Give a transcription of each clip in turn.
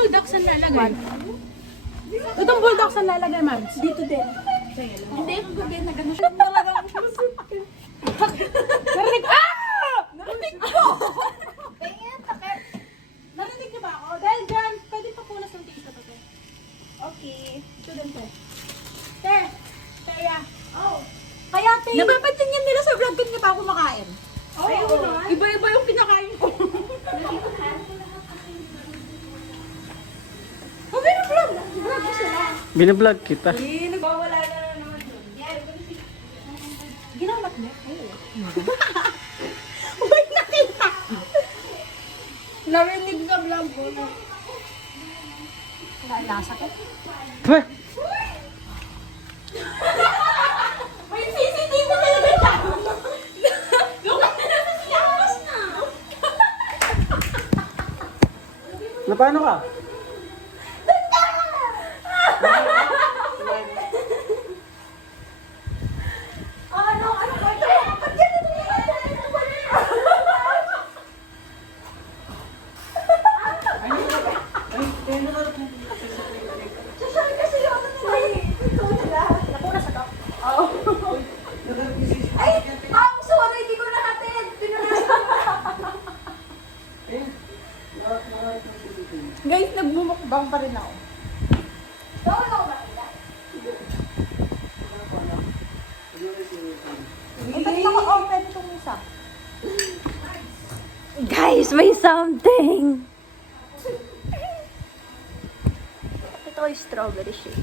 bulldogs ang lalagay. Itong bulldogs ang lalagay, Mads. Dito din. Hindi, kung gabi na gano'n siya. Talagang Narinig ko! narinig ko! Tingin, takip. Narinig niyo ba ako? Dahil dyan, pwede pa punas ng tiis na to. Okay. Ito din to. Te! Teya! Oh. Kaya te! Napapansin yan nila sa vlog ko niya pa ako makain. Oo. Iba-iba yung kinakain ko. Huwag na vlog. Vlog ko sila. Binablog kita. Nagwawala na naman yun. Ginawat niya? Uy, nakita. Narinig sa vlog ko. Lasa ka? Pweh! May CCTV talaga siya. Lukas na natin siya. Lukas na. Na paano ka? Ano ba ito? Ba't yan ito? Sasakit kasi yung ano nila eh. Ito nila. Napunas ako. Oo. Ay! Sorry, hindi ko nahatid. Pinunasan. Guys, nagbumukbang pa rin ako. Bawal ako makita. Pwede ako open itong isa. Guys, may something! Ito ay strawberry shake.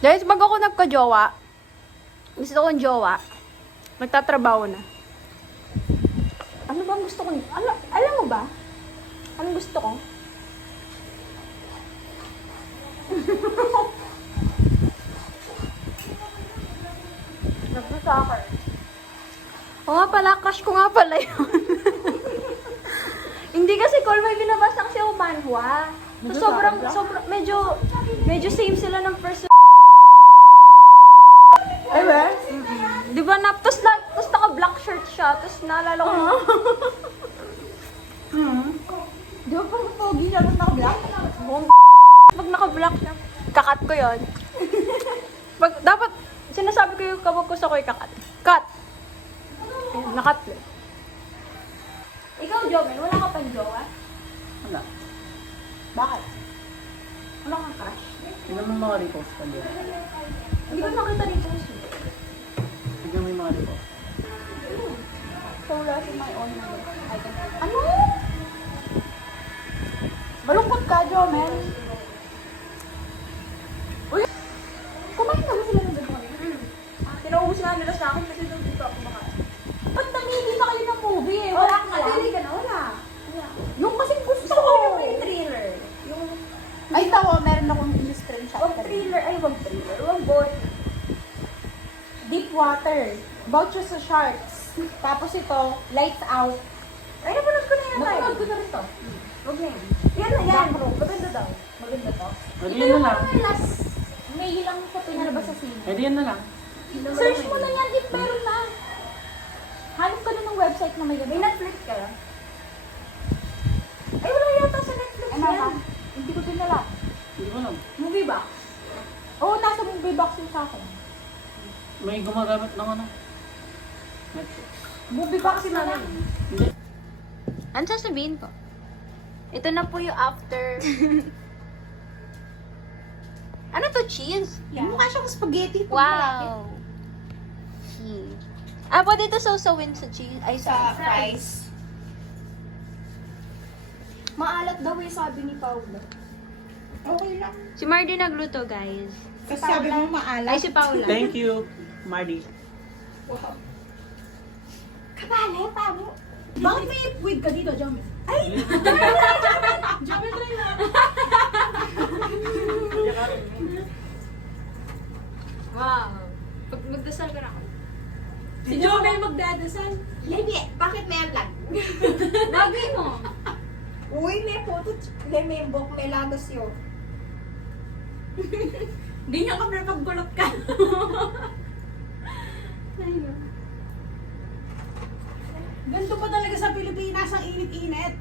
Guys, pag ako nagka-jowa, gusto kong jowa, magtatrabaho na. Ano bang gusto ko? Alam mo ba? Anong gusto ko? Nag-soccer. Oo nga pala, crush ko nga pala yun. Hindi kasi Col, may binabasa kasi ako manhwa. So, sobrang, medyo same sila ng person. Ay, ba? Di ba na, tapos naka-black shirt siya, tapos naalala ko. Di ba pang pogi siya, tapos naka-black? Pag naka-black siya, kakat ko yon. Dapat, sinasabi ko yung kapag gusto ko yung kakat. Cut! Ayun, nakat lang. Ikaw, Jomen, wala ka pang jowa? Wala. Bakit? Wala kang crush? Tingnan mo yung mga repost pa dyan. Hindi ko nakita rin post mo. Tingnan mo yung mga repost. So, wala si my own number. Ano? Malungkot ka, Jomen. Uy! Kumain na ba sila ng dito? Tinaubos na nila sa akin kasi doon dito ako makain. Ba't namili na kayo ng movie eh? Wala kang alam. Matili ka na, wala. Yung kasing gusto Gusto ko ko. yung may thriller. Yung, Ay, tawa, meron akong screenshot. wag thriller, ay wag thriller, wag boat. Deep Water. About sa sharks. Tapos ito, Lights Out. Ay, napanood ko na yan tayo. Napanood ko na rin to. Wag na yan. Yan na yan. Maganda daw. Maganda to. Pwede Ito yan na yung lang. mga last May lang ko pinalabas sa sine. Pwede yan na lang. Search mo na yan if meron na. Hanap ka na ng website na may May ganun. Netflix ka lang? Ay, wala yata sa Netflix Ano yan. ka? Hindi ko dinala. Hindi ko alam. Movie box. Oo, nasa movie box yung sa akin. May gumagamit ng ano? Netflix. Movie box na lang. Hindi. Ano sasabihin ko? Ito na po yung after. Ano to? Cheese? Mukha siyang spaghetti. Wow! Cheese. Pwede ito sausawin sa cheese. Ay, Sa fries. Maalat daw yung sabi ni Paula. Okay lang. Si Mardy nagluto, guys. Kasi sabi mo maalat. Ay, si Paula. Thank you, Marty. Kabale, pamo. Bakit may wig ka dito, Jomi? Ay! Jomi, try na. Wow. Pag magdasal ka na ako. Si Jomi magdadasal. Lebi, bakit may vlog? Bagay mo. Uy, may photo, may book, may lagos yun. Hindi niya kami paggulot ka. Ganito pa talaga sa Pilipinas, ang init-init.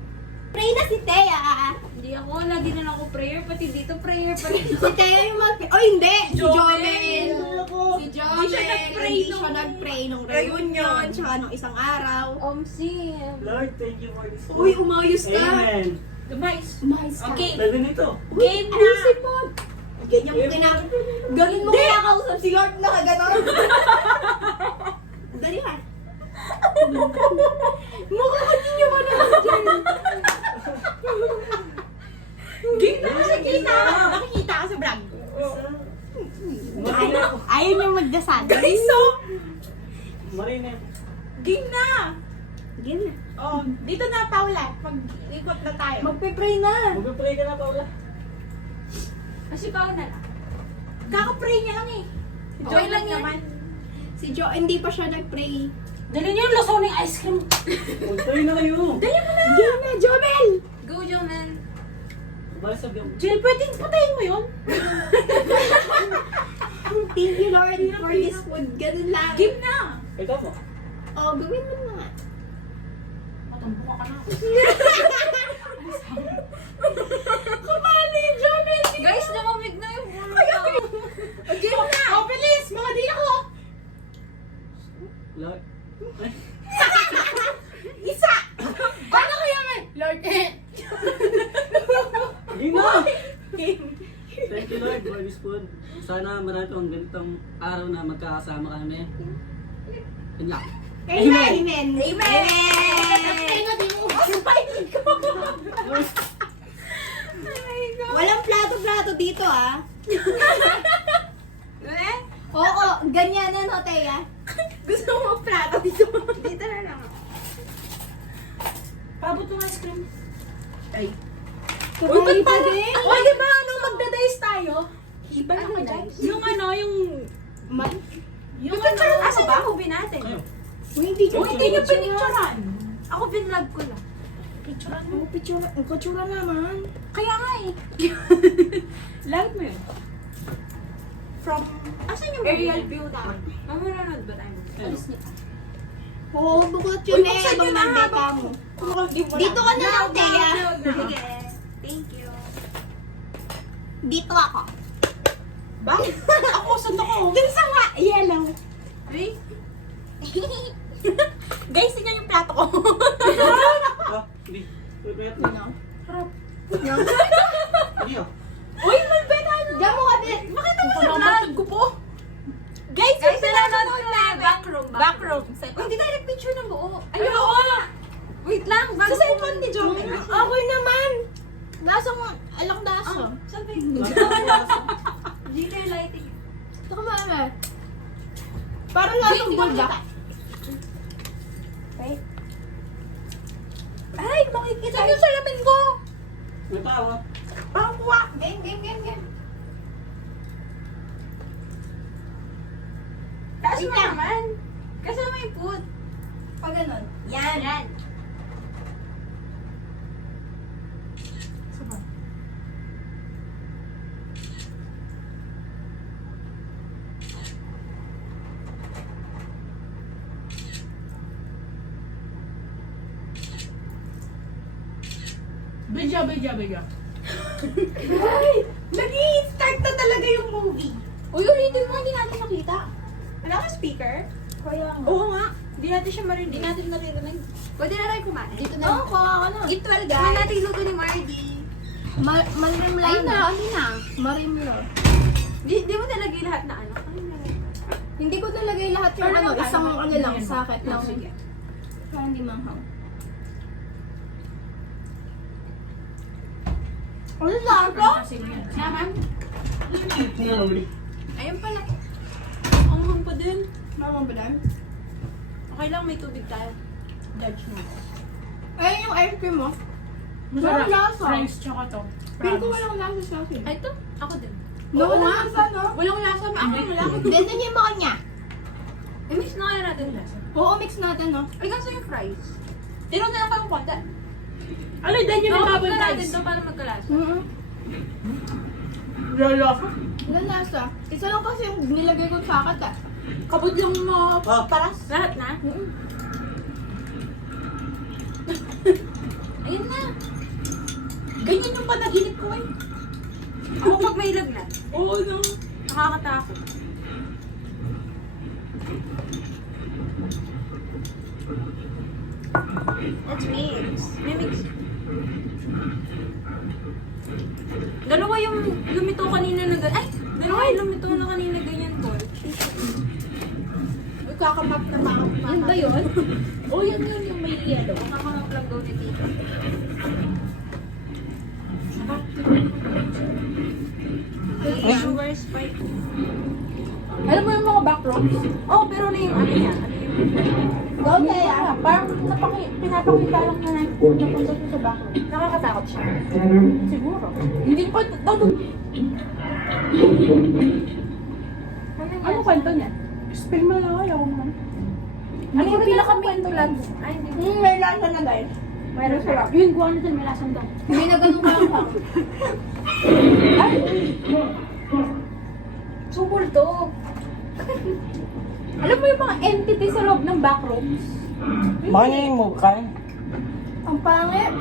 Pray na si Thea. Hindi ako, lagi na lang ako prayer, pati dito prayer pa rin. Si Thea yung Oh, hindi! Si Jomel. Jomel! Si Jomel! Hindi siya nag-pray Hindi nung- siya nag-pray nung reunion, tsaka nung isang araw. Omsi. Lord, thank you for this. Uy, umayos ka! Amen. Guys, Umayos ka. okay. Pwede nito. Game na! Ayusin mo! Ganyan mo ganun mo kinakausap si Lord na kaganon. Dali ha. Mukha-continue mo naman dyan. Game na kasi kita! Nakikita ka sa vlog. Marina. Ayaw niya magdasal. Guys, so, Marina. game na! Game na. Oh, dito na, Paula. Mag-ikot na tayo. Magpe-pray na. Magpapray ka na, Paula. Kasi Paula na. Kaka-pray niya lang eh. Okay lang yan. Si Jo, hindi pa siya nag-pray. Dali niyo yung lusaw ng ice cream. Magpray na kayo. Dali mo na! Game na, Jomel! Go, Joman. Bala sa biyo. Jill, pwedeng patayin mo yun? Thank you, Lord, for this food. Ganun lang. Game na! Ikaw mo. Oh, gawin mo na nga. Matambuka ka na. Kumali, Jomel! Guys, namamig na yung ulo ko. Game na! Oh, bilis! Mga di ako! Lord. Ay. Isa! Paano kaya man? Lord, Game na. Game. Thank you, Lord, for this food. Sana marami pang ganitong araw na magkakasama kami. Yun lang. Amen! Amen! Amen! Amen! di mo kasapahin ko. Walang plato-plato dito, ah. Eh? Oo, ganyan na, no, Thea? Gusto mo plato dito? Dito na lang. Pabot ng ice cream. Ay. Uy, ba't pa din? Uy, di ba ano, magda-dice tayo? Iba na ka, guys. Yung ano, yung... Yung May picture ano, ako ba? movie natin. Kayo. Uy, hindi Uy, hindi niyo pinicturean. Ako pinlog ko lang. Picturean mo. Ang picture, ang kutsura naman. Kaya nga eh. Love mo yun. From... Asan yung aerial view na? Mamanonood ba tayo? Alis niya. Oo, bukot yun eh. buksan Ibang yun na, mandeta mo. Dito ka na lang, Thea. Sige. Thank you. Dito ako. Bakit? Ako, saan ako? Dun sa yellow. Uy. Guys, tingnan yung plato ko. Ah, hindi. Pwede mo. No? Harap. Hindi ah. Uy, malbetan! Diyan mo ka din. Makita mo sa vlog ko po. Guys, yung pinanonood na backroom. Backroom. Uy, hindi tayo nag-picture ng buo. Ayun, oo. Wait lang. Sa cellphone ni Joey. Okay naman. Nasong alang daso. Saan ba yung... Hindi kayo lighting. Ito ka mama. Parang lasong buldak. Wait. Ay, makikita. Saan yung salamin ko? May tao. Parang kuha. Game. Taas mo naman. Kasama yung food. Pag ganun. Yan. Beja. Ay, nag-i-start na talaga yung movie. Uy, ulitin mo. Hindi natin nakita. Wala ka speaker? Kaya nga. Oo nga. Hindi natin siya marinig. Hindi natin maririnig. Pwede na tayo kumain. Dito na. Oo, kuha ka na. Eat well, guys. Natin luto ni Mardy. Marimla. Ayun na, ano na. Marimla. Di mo nalagay lahat na ano. Hindi ko nalagay lahat yung Pero ano, naman, isang ano, ano lang, ano, sakit lang. sige. Para hindi manghang. Ano lasa? Naman? Hindi. Ayun pala. Ang hang pa din. Mama ba dahil? Okay lang, may tubig tayo. Judge mo. Ayun yung ice cream mo. Masarap. Walang lasa. French tsaka to. Pero ko walang lasa sa akin. Ay, ito? Ako din. No, walang lasa, no? Walang lasa. Ako wala. Ganun yung mga niya. I-mix na kaya natin lasa. Oo, mix natin, no? Ay, kaso yung fries. Tinong na lang parang konti. Ano, dan yung Nakapag bubble na natin ties? to para magkalasa. Lolo. Walang lasa. Isa lang kasi yung nilagay ko sa akat, ah. Kabod lang mo. Ah. Paras. Lahat na? Ayun na. Ganyan yung panaginip ko eh. Ako pag may lagnat, Oo, no. nakakatakot. Let's mix. May mix. Dalawa yung lumito kanina na ganyan. Ay! Dalawa yung lumito na kanina ganyan ko. Kakamap na makamap. Yun ba yun? Oh, yun yung may yellow. Nakakamap lang daw ni Tita. Sugar spike. Alam mo yung mga backroads? Oh, pero na yung ano niya. Ano yung... Okay, parang pinapakita lang na napunta siya sa backroad. Nakakatakot siya. Siguro. Hindi pa, ano kwento niya? Spill mo lang ayaw mo. Ano yung pinaka-kwento lang? Ay, hindi. May lasa na guys. Mayroon sarap. Yun, gawa na dyan, may lasang daw. Hindi na ganun ka lang. Ay! Sumul to. Alam mo yung mga entity sa loob ng backrooms? Baka niya yung mukha. Ang pangit.